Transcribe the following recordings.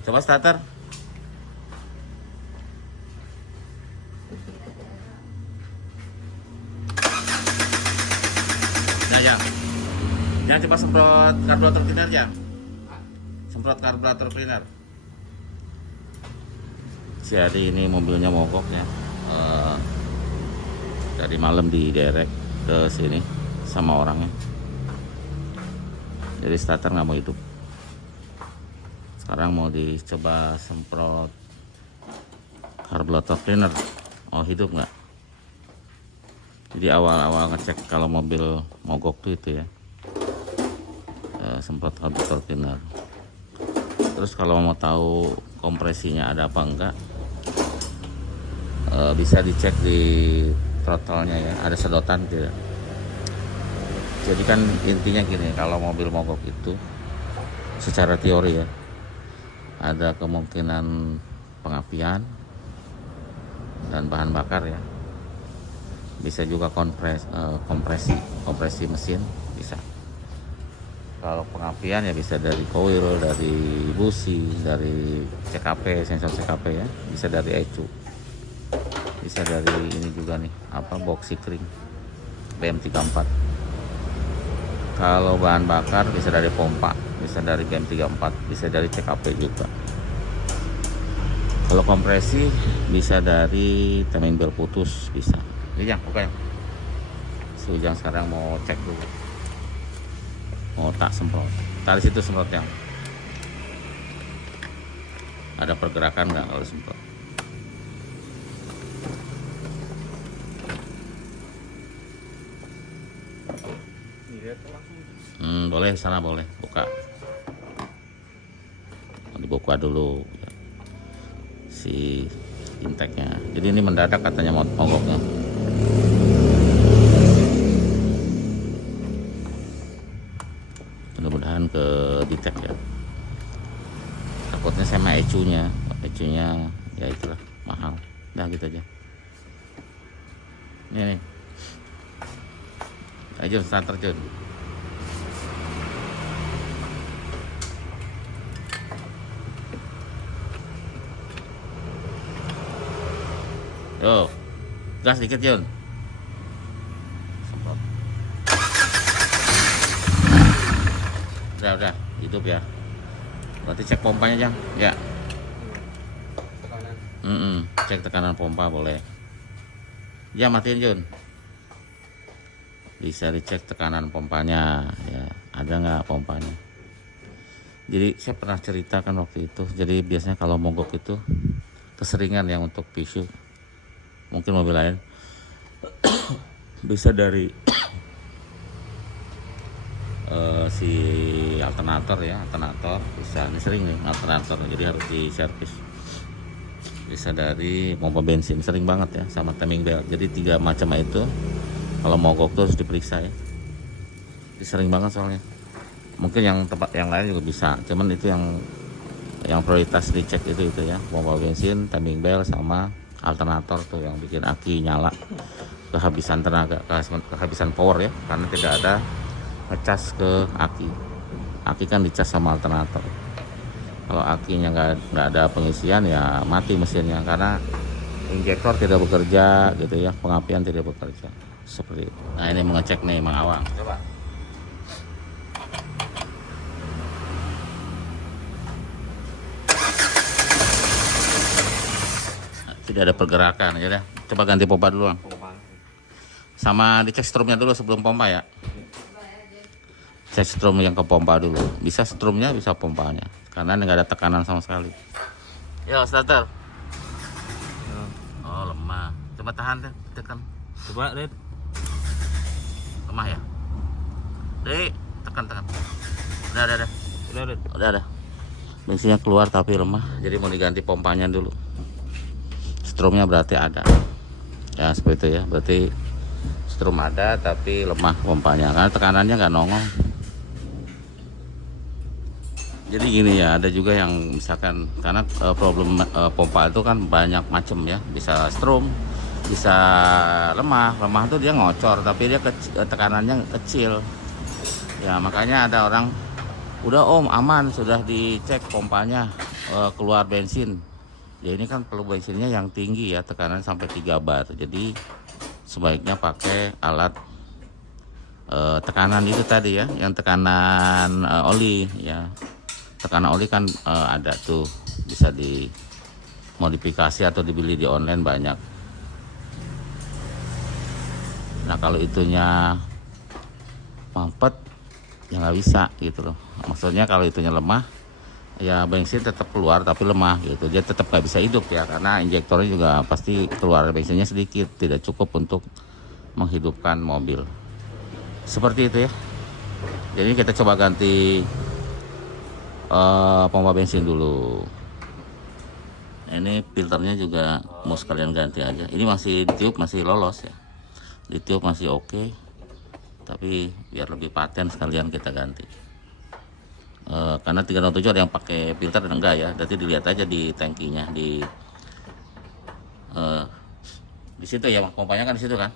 Coba starter. Nah ya, jangan coba semprot karburator cleaner ya. Semprot karburator cleaner. Jadi ini mobilnya mogok ya. Dari malam diderek ke sini sama orangnya. Jadi starter nggak mau hidup. Sekarang mau dicoba semprot karburator cleaner. Oh, hidup nggak? Jadi awal-awal ngecek kalau mobil mogok tuh itu ya, semprot karburator cleaner. Terus kalau mau tahu kompresinya ada apa enggak, bisa dicek di throttle-nya ya, ada sedotan tidak. Jadi kan intinya gini, kalau mobil mogok itu secara teori ya, ada kemungkinan pengapian dan bahan bakar ya. Bisa juga kompresi mesin bisa. Kalau pengapian ya bisa dari coil, dari busi, dari CKP, sensor CKP ya, bisa dari ECU, bisa dari ini juga nih, box kring BM34. Kalau bahan bakar bisa dari pompa, bisa dari BM34, bisa dari CKP juga. Kalau kompresi bisa dari timing belt putus, bisa. Ini yang oke. Si Ujang sekarang mau cek dulu. Mau tak semprot. Tarik situ semprot yang. Ada pergerakan nggak kalau semprot? Boleh, sana boleh buka. Dibuka dulu si intake-nya. Jadi ini mendadak katanya mogoknya. Mudah-mudahan ke detect ya. Takutnya sama ECU-nya ya itulah mahal. Udah gitu aja. Ini nih. Ayo starter Jun. Yo, gas dikit Jun. Semprot. Udah, hidup ya. Berarti cek pompanya Jang. Ya. Cek tekanan pompa boleh. Ya, matiin Jun. Bisa dicek tekanan pompanya ya, ada nggak pompanya. Jadi saya pernah ceritakan waktu itu. Jadi biasanya kalau mogok itu keseringan yang untuk PSU, mungkin mobil lain bisa dari si alternator bisa, ini sering nih alternator, jadi harus di servis. Bisa dari pompa bensin, sering banget ya, sama timing belt. Jadi 3 macam itu kalau mogok tuh harus diperiksa ya. Ini sering banget soalnya. Mungkin yang tempat yang lain juga bisa, cuman itu yang prioritas dicek itu ya, pompa bensin, timing belt sama alternator tuh yang bikin aki nyala, kehabisan tenaga, kehabisan power ya, karena tidak ada ngecas ke aki. Aki kan dicas sama alternator. Kalau akinya nggak ada pengisian ya mati mesinnya, karena injektor tidak bekerja gitu ya, pengapian tidak bekerja seperti itu. Nah ini mengecek nih Mang Awang, coba. Tidak ada pergerakan ya udah. Coba ganti pompa dulu. Sama dicek strumnya dulu sebelum pompa ya. Cek strum yang ke pompa dulu. Bisa strumnya, bisa pompanya. Karena nggak ada tekanan sama sekali. Yo starter. Oh lemah. Coba tahan deh, tekan. Coba Red. Lemah ya. Dek, tekan. Udah. Udah. Bensinnya keluar tapi lemah. Jadi mau diganti pompanya dulu. Strumnya berarti ada ya, seperti itu ya. Berarti strum ada tapi lemah pompanya karena tekanannya nggak nongol. Jadi gini ya, ada juga yang misalkan karena problem pompa itu kan banyak macam ya, bisa strum, bisa lemah tuh dia ngocor tapi dia tekanannya kecil ya, makanya ada orang Udah om, aman, sudah dicek pompanya, keluar bensin. Ya ini kan perlu bensinnya yang tinggi ya, tekanan sampai 3 bar. Jadi sebaiknya pakai alat tekanan itu tadi ya, yang tekanan oli ya. Tekanan oli kan ada tuh, bisa dimodifikasi atau dibeli di online banyak. Nah kalau itunya mampet ya nggak bisa gitu loh. Maksudnya kalau itunya lemah ya bensin tetap keluar tapi lemah gitu, dia tetap nggak bisa hidup ya, karena injektornya juga pasti keluar bensinnya sedikit, tidak cukup untuk menghidupkan mobil seperti itu ya. Jadi kita coba ganti pompa bensin dulu. Ini filternya juga mau sekalian ganti aja, ini masih ditiup masih lolos ya, ditiup masih oke. Tapi biar lebih paten sekalian kita ganti. Karena 307 ada yang pakai filter dan enggak ya. Nanti dilihat aja di tangkinya di situ ya, pompanya kan di situ kan.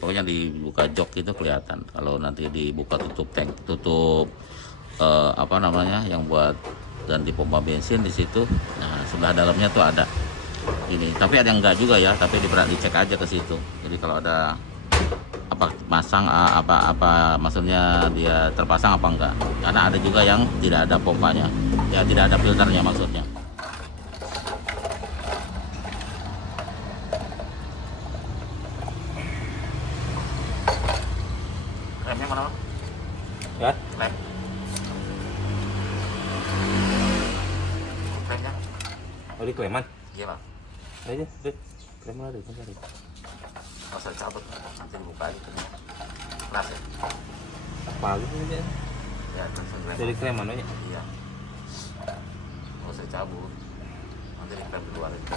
Pokoknya dibuka jok itu kelihatan. Kalau nanti dibuka tutup tank, tutup apa namanya yang buat ganti pompa bensin di situ. Nah, sebelah dalamnya tuh ada ini. Tapi ada yang enggak juga ya, tapi dicek aja ke situ. Jadi kalau ada apa masang apa maksudnya dia terpasang apa enggak, karena ada juga yang tidak ada pompanya ya, tidak ada filternya maksudnya. Remnya mana ya? Remnya Oh, di Kleman? iya bang. Aja, deh. Kleman ada, kan ada. Nggak usah cabut, nanti dibuka aja tuh keras ya. Apa gitu aja? Ya langsung rem. Dari Kleman aja? Iya, nggak usah cabut, nanti dikrem keluar aja.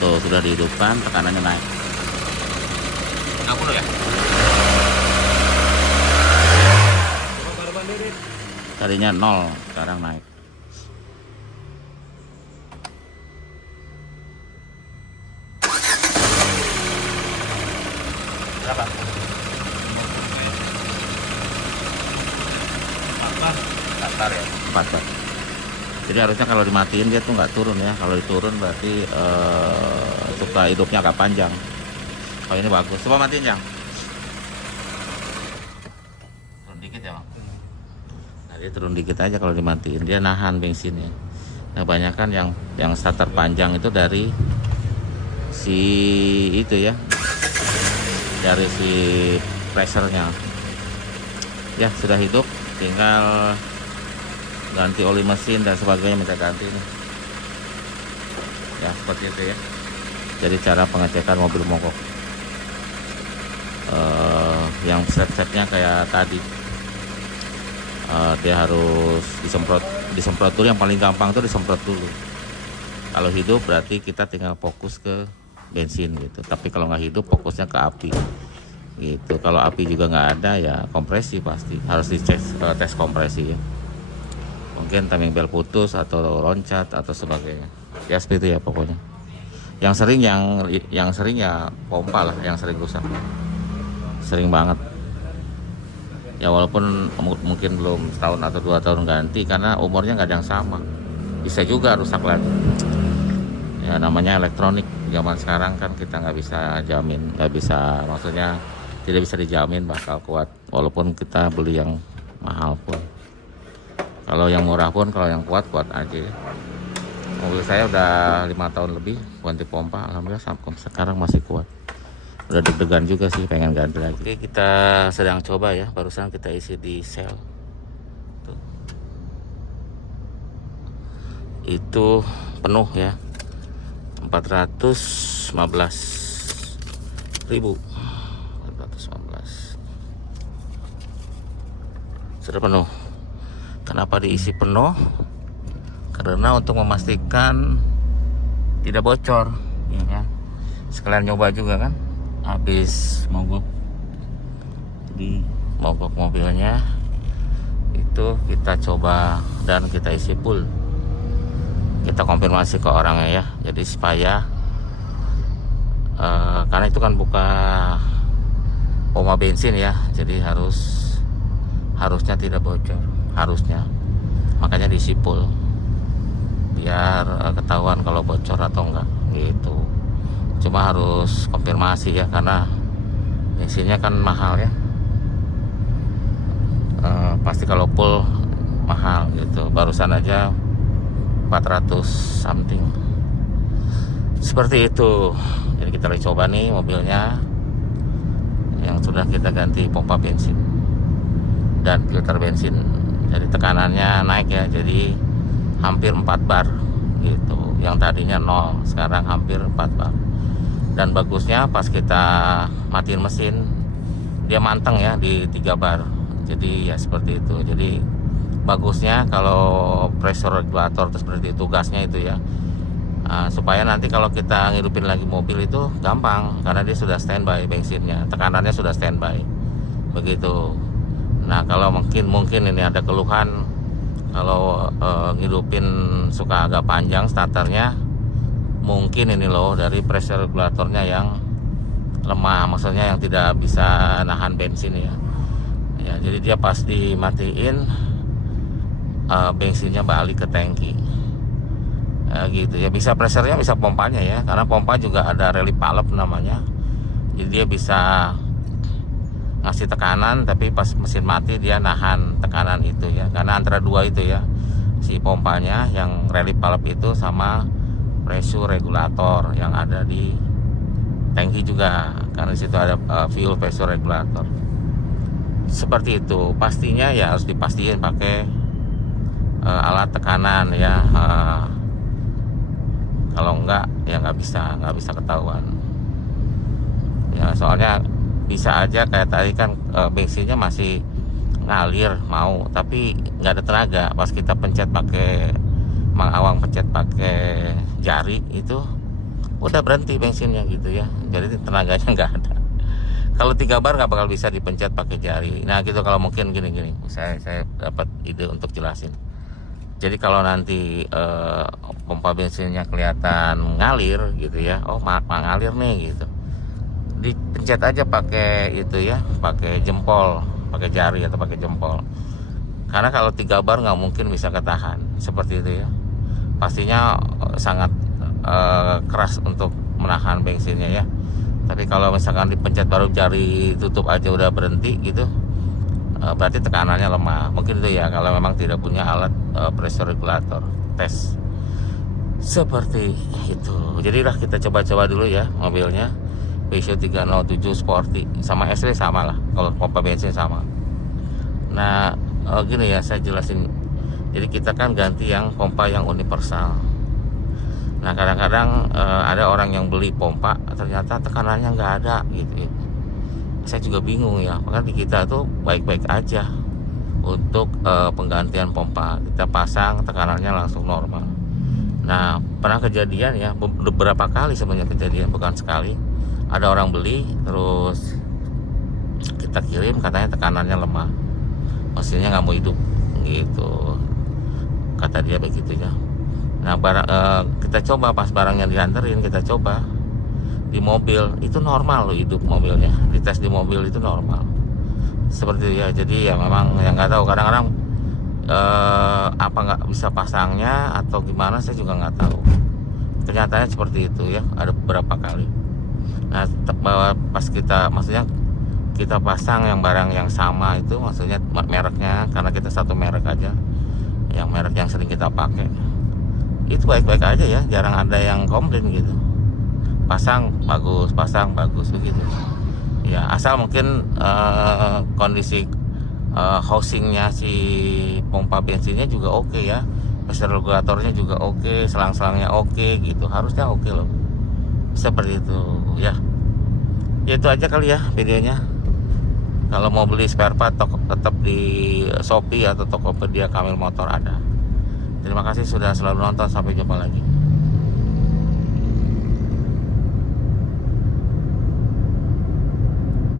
Tuh sudah dihidupkan, tekanannya naik. Aku lo ya. Tadinya 0, sekarang naik. Berapa? 4 bar ya? 4 bar. Jadi harusnya kalau dimatiin dia tuh nggak turun ya. Kalau diturun berarti suka hidupnya agak panjang. Oh ini bagus. Coba matiin yang. Turun dikit ya bang. Nah dia turun dikit aja kalau dimatiin. Dia nahan bensinnya. Nah banyak kan yang starter panjang itu dari si itu ya. Dari si pressernya. Ya sudah hidup. Tinggal ganti oli mesin dan sebagainya, minta ganti nih. Ya seperti itu ya. Jadi cara pengecekan mobil mogok. Yang step-stepnya kayak tadi. Dia harus disemprot dulu, yang paling gampang tuh disemprot dulu. Kalau hidup berarti kita tinggal fokus ke bensin gitu. Tapi kalau nggak hidup fokusnya ke api. Gitu. Kalau api juga nggak ada ya kompresi pasti harus tes kompresi ya. Mungkin timing belt putus atau loncat atau sebagainya. Ya seperti itu ya pokoknya. Yang sering ya pompa lah yang sering rusak. Sering banget. Ya walaupun mungkin belum setahun atau 2 tahun ganti karena umurnya nggak ada yang sama. Bisa juga rusak lagi. Ya namanya elektronik zaman sekarang kan kita nggak bisa jamin, maksudnya tidak bisa dijamin bakal kuat walaupun kita beli yang mahal pun. Kalau yang murah pun, kalau yang kuat aja. Mobil saya udah 5 tahun lebih ganti pompa, alhamdulillah sampai sekarang masih kuat. Udah deg-degan juga sih pengen ganti lagi. Oke, kita sedang coba ya, barusan kita isi di sel. Tuh. Itu penuh ya. 415.000. 415. Sudah penuh. Kenapa diisi penuh? Karena untuk memastikan tidak bocor, ya kan? Sekalian nyoba juga kan? Habis mogok, jadi mogok mobilnya itu kita coba dan kita isi full. Kita konfirmasi ke orangnya ya. Jadi supaya karena itu kan pompa bensin ya, jadi harusnya tidak bocor, harusnya, makanya disipul biar ketahuan kalau bocor atau enggak gitu. Cuma harus konfirmasi ya, karena bensinnya kan mahal ya. Pasti kalau full mahal gitu. Barusan aja 400 something seperti itu. Jadi kita lagi coba nih mobilnya yang sudah kita ganti pompa bensin dan filter bensin. Jadi tekanannya naik ya, jadi hampir 4 bar gitu. Yang tadinya 0, sekarang hampir 4 bar. Dan bagusnya pas kita matiin mesin, dia manteng ya di 3 bar. Jadi ya seperti itu. Jadi bagusnya kalau pressure regulator itu seperti itu, gasnya itu ya, supaya nanti kalau kita ngidupin lagi mobil itu gampang, karena dia sudah standby bensinnya, tekanannya sudah standby begitu. Nah kalau mungkin ini ada keluhan kalau ngidupin suka agak panjang starternya, mungkin ini loh dari pressure regulatornya yang lemah, maksudnya yang tidak bisa nahan bensin ya. Ya jadi dia pas dimatiin bensinnya balik ke tangki gitu ya. Bisa pressernya, bisa pompanya ya, karena pompa juga ada relief valve namanya. Jadi dia bisa ngasih tekanan, tapi pas mesin mati dia nahan tekanan itu ya, karena antara dua itu ya, si pompanya yang relief valve itu sama pressure regulator yang ada di tangki juga, karena di situ ada fuel pressure regulator seperti itu. Pastinya ya harus dipastiin pakai alat tekanan ya. Kalau enggak ya nggak bisa ketahuan ya, soalnya bisa aja kayak tadi kan bensinnya masih ngalir mau, tapi nggak ada tenaga. Pas kita pencet pakai Mang Awang, pencet pakai jari itu udah berhenti bensinnya gitu ya, jadi tenaganya nggak ada. Kalau 3 bar nggak bakal bisa dipencet pakai jari. Nah gitu, kalau mungkin gini saya dapat ide untuk jelasin. Jadi kalau nanti pompa bensinnya kelihatan ngalir gitu ya, oh ngalir nih gitu, dipencet aja pakai itu ya, pakai jempol, pakai jari atau pakai jempol. Karena kalau 3 bar nggak mungkin bisa ketahan seperti itu ya. Pastinya sangat keras untuk menahan bensinnya ya. Tapi kalau misalkan dipencet baru jari tutup aja udah berhenti gitu, berarti tekanannya lemah. Mungkin itu ya, kalau memang tidak punya alat pressure regulator tes seperti itu. Jadi lah kita coba-coba dulu ya mobilnya Peugeot 307 Sporty, sama SW sama lah, kalau pompa bensin sama. Nah gini ya, saya jelasin. Jadi kita kan ganti yang pompa yang universal. Nah kadang-kadang ada orang yang beli pompa ternyata tekanannya nggak ada gitu ya. Saya juga bingung ya, karena di kita tuh baik-baik aja untuk penggantian pompa. Kita pasang tekanannya langsung normal. Nah pernah kejadian ya, beberapa kali sebenarnya kejadian, bukan sekali. Ada orang beli terus kita kirim, katanya tekanannya lemah, mesinnya nggak mau hidup gitu, kata dia begitu ya. Nah kita coba pas barangnya dianterin, kita coba di mobil itu normal loh, hidup mobilnya, dites di mobil itu normal seperti itu ya. Jadi ya memang yang nggak tahu, kadang-kadang apa nggak bisa pasangnya atau gimana, saya juga nggak tahu. Kenyataannya seperti itu ya, ada beberapa kali. Nah pas maksudnya kita pasang yang barang yang sama itu, maksudnya mereknya, karena kita satu merek aja, yang merek yang sering kita pakai, itu baik-baik aja ya, jarang ada yang komplain gitu. Pasang bagus begitu ya, asal mungkin kondisi housingnya si pompa bensinnya juga oke ya, pressure regulatornya juga oke, selang-selangnya oke gitu, harusnya oke loh, seperti itu ya. Itu aja kali ya videonya. Kalau mau beli spare part tetap di Shopee atau Tokopedia Kamil Motor ada. Terima kasih sudah selalu nonton, sampai jumpa lagi.